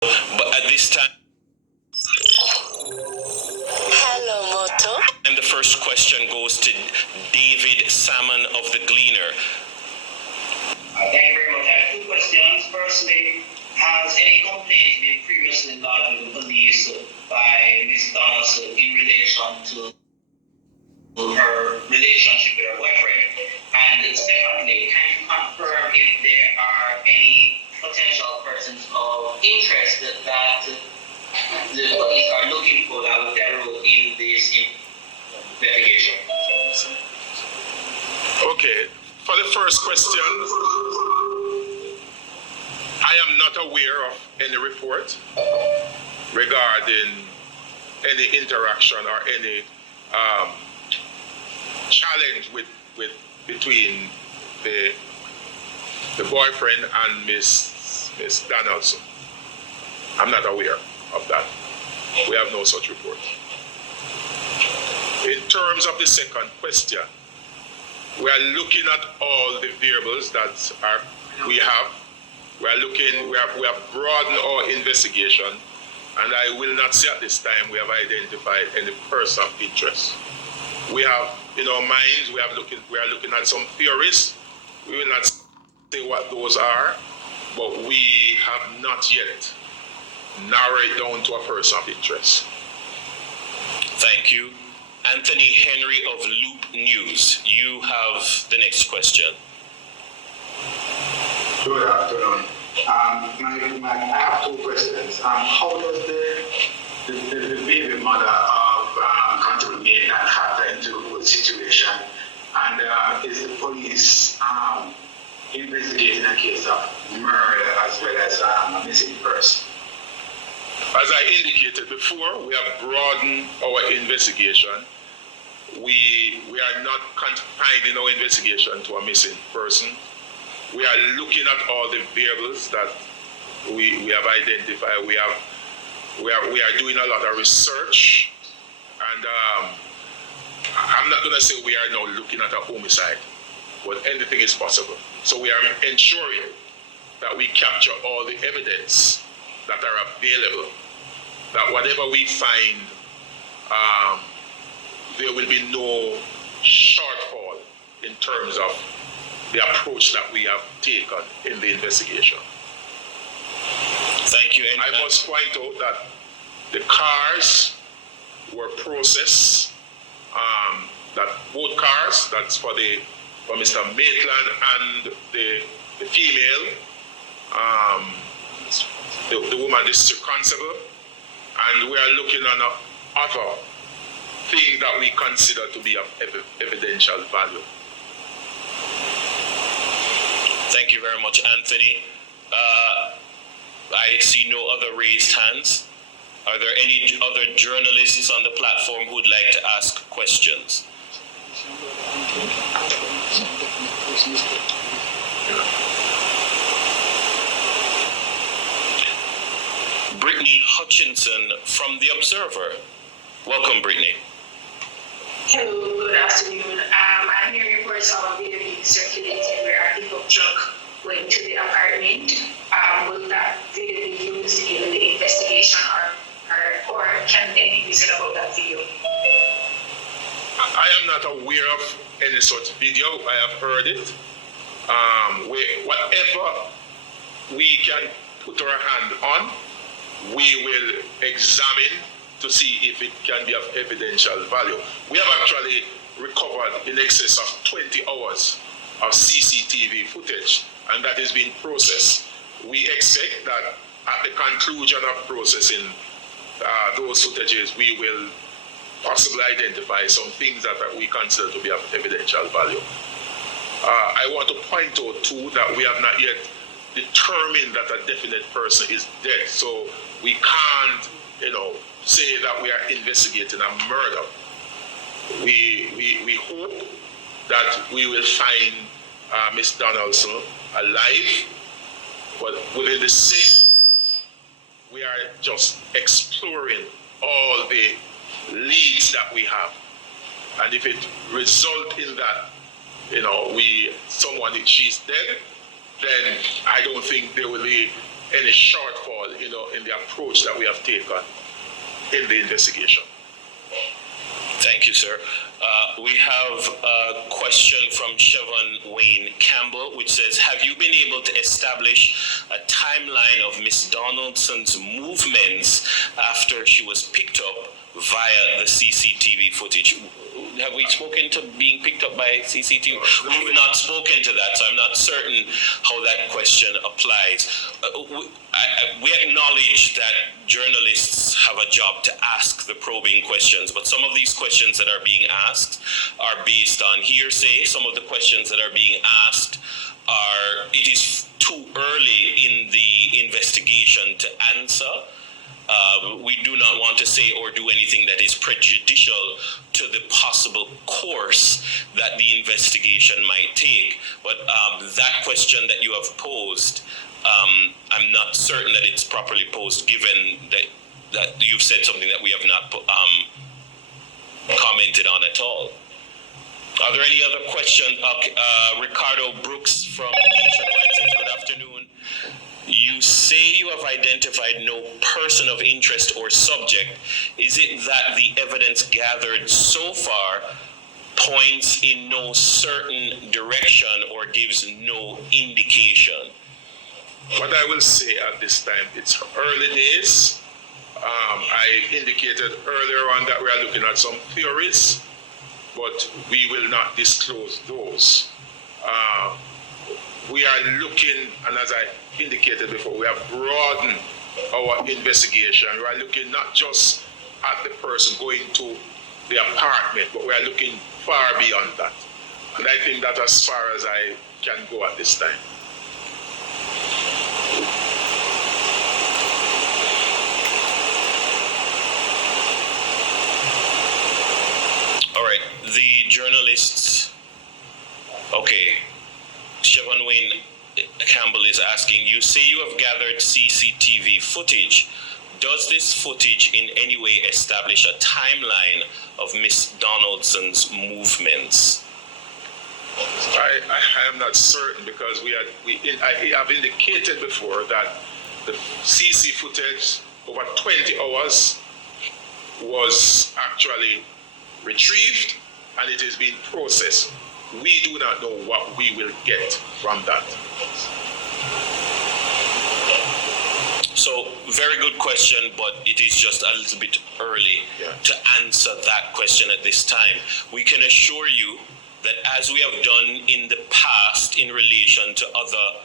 But at this time, Hello, Moto. and the first question goes to David Salmon of the Gleaner. Thank you very much. I have two questions. Firstly, has any complaint been previously lodged with the police by Ms. Donaldson in relation to her relationship with her boyfriend? And secondly, can you confirm if there are any potential persons of interest that the police are looking for that would play a role in this investigation? Okay, for the first question, I am not aware of any report regarding any interaction or any challenge between the boyfriend and Miss Donaldson. I'm not aware of that. We have no such report. In terms of the second question, we are looking at all the variables that we have. We have broadened our investigation, and I will not say at this time we have identified any person of interest. We have in our minds we are looking at some theories. We will not say what those are, but we have not yet narrowed it down to a person of interest. Thank you. Anthony Henry of Loop News, you have the next question. Good afternoon. I have two questions. How does the baby mother of Country B factor into the whole situation? And is the police investigating a case of murder as well as a missing person? As I indicated before, we have broadened our investigation. We are not confined in our investigation to a missing person. We are looking at all the variables that we have identified. We are doing a lot of research, and I'm not going to say we are now looking at a homicide, but anything is possible. So we are ensuring that we capture all the evidence that are available, that whatever we find, there will be no shortfall in terms of the approach that we have taken in the investigation. Thank you. And I must point out that the cars were processed, that both cars, that's for Mr. Maitland and the female, the woman, the district constable, and we are looking at other things that we consider to be of evidential value. thank you very much, Anthony. I see no other raised hands. Are there any other journalists on the platform who would like to ask questions? Brittany Hutchinson from The Observer. Welcome, Brittany. Hello, good afternoon. I'm hearing reports of a video being circulated where a pickup truck went to the apartment. Will that video be used in the investigation or can anything be said about that video? I am not aware of any such video. I have heard it. Whatever we can put our hand on, we will examine to see if it can be of evidential value. We have actually recovered in excess of 20 hours of CCTV footage, and that is being processed. We expect that at the conclusion of processing those footages, we will possibly identify some things that we consider to be of evidential value. I want to point out too that we have not yet determined that a definite person is dead, so we can't, say that we are investigating a murder. We hope that we will find Miss Donaldson alive, but within the same, we are just exploring all the leads that we have, and if it results in that, if she's dead, then I don't think there will be any shortfall all, in the approach that we have taken in the investigation. Thank you, sir. We have a question from Siobhan Wayne Campbell, which says, have you been able to establish a timeline of Miss Donaldson's movements after she was picked up via the CCTV footage? Have we spoken to being picked up by CCTV? We've not spoken to that, so I'm not certain how that question applies. We acknowledge that journalists have a job to ask the probing questions, but some of these questions that are being asked are based on hearsay. Some of the questions that are being asked it is too early in the investigation to answer. We do not want to say or do anything that is prejudicial to the possible course that the investigation might take. But that question that you have posed, I'm not certain that it's properly posed, given that you've said something that we have not commented on at all. Are there any other questions? Ricardo Brooks from Nationwide says, good afternoon. You say you have identified no person of interest or subject. Is it that the evidence gathered so far points in no certain direction or gives no indication? What I will say at this time, it's early days. I indicated earlier on that we are looking at some theories, but we will not disclose those. We are looking, and as I indicated before, we have broadened our investigation. We are looking not just at the person going to the apartment, but we are looking far beyond that. And I think that's as far as I can go at this time. All right, the journalists, okay. Siobhan Wayne Campbell is asking, you say you have gathered CCTV footage. Does this footage in any way establish a timeline of Miss Donaldson's movements? I am not certain, because I have indicated before that the CC footage over 20 hours was actually retrieved and it is being processed. We do not know what we will get from that. So, very good question, but it is just a little bit early to answer that question at this time. We can assure you that as we have done in the past in relation to other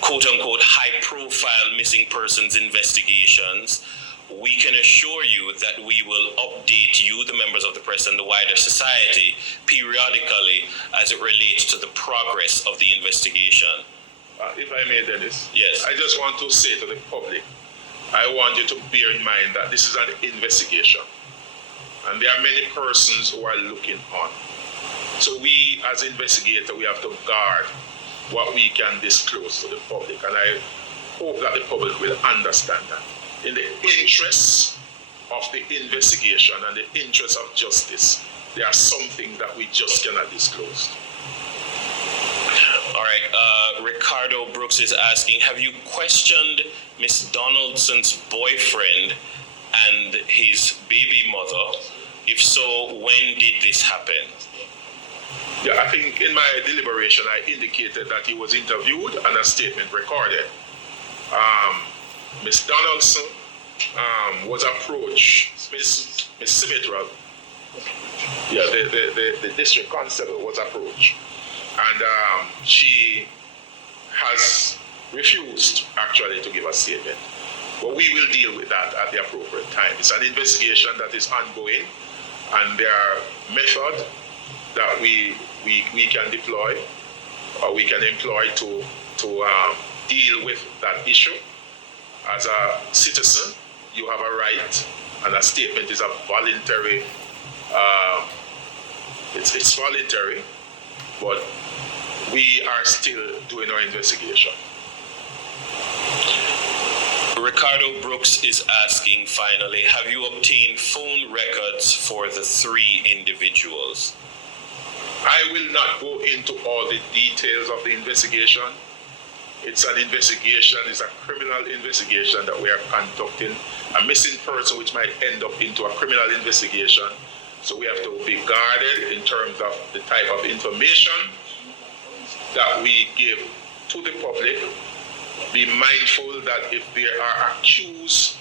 quote-unquote high-profile missing persons investigations, we can assure you that we will update you, the members of the press, and the wider society periodically as it relates to the progress of the investigation. If I may, Dennis. Yes. I just want to say to the public, I want you to bear in mind that this is an investigation, and there are many persons who are looking on. So we, as investigators, we have to guard what we can disclose to the public, and I hope that the public will understand that. In the interests of the investigation and the interests of justice, there are some things that we just cannot disclose. All right, Ricardo Brooks is asking, have you questioned Miss Donaldson's boyfriend and his baby mother? If so, when did this happen? Yeah, I think in my deliberation, I indicated that he was interviewed and a statement recorded. Miss Donaldson was approached, Miss Symmetra, the district constable was approached, and she has refused actually to give a statement. But we will deal with that at the appropriate time. It's an investigation that is ongoing, and there are methods that we can deploy or we can employ to deal with that issue. As a citizen, you have a right, and a statement is a voluntary. It's voluntary, but we are still doing our investigation. Ricardo Brooks is asking, finally, have you obtained phone records for the 3 individuals? I will not go into all the details of the investigation. It's an investigation, it's a criminal investigation that we are conducting. A missing person which might end up into a criminal investigation. So we have to be guarded in terms of the type of information that we give to the public. Be mindful that if there are accused,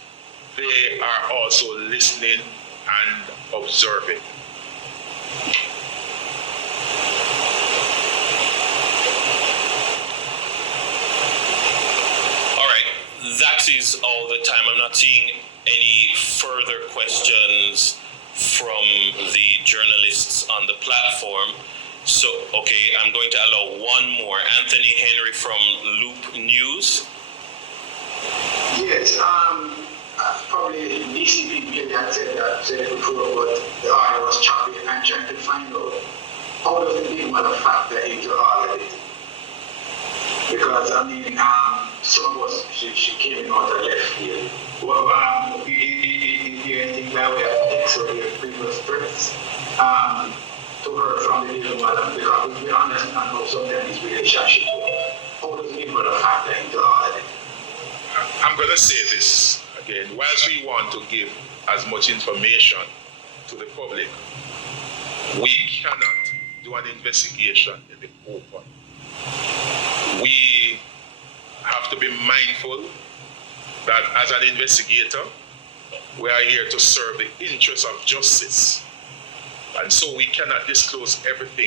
they are also listening and observing. That is all the time. I'm not seeing any further questions from the journalists on the platform. So, okay, I'm going to allow one more. Anthony Henry from Loop News. Yes, probably DCP maybe had said it before, but the audio was choppy, and I'm trying to find out how does the big mother factor into all of it? Because I mean, some of us, she came in out of left field. Well, is there anything that way of text or your previous threats to her from the little mother? Because we understand how sometimes relationship. How does the big mother factor into all of it? I'm going to say this again. Whilst we want to give as much information to the public, we cannot do an investigation in the open. We have to be mindful that as an investigator, we are here to serve the interests of justice. And so we cannot disclose everything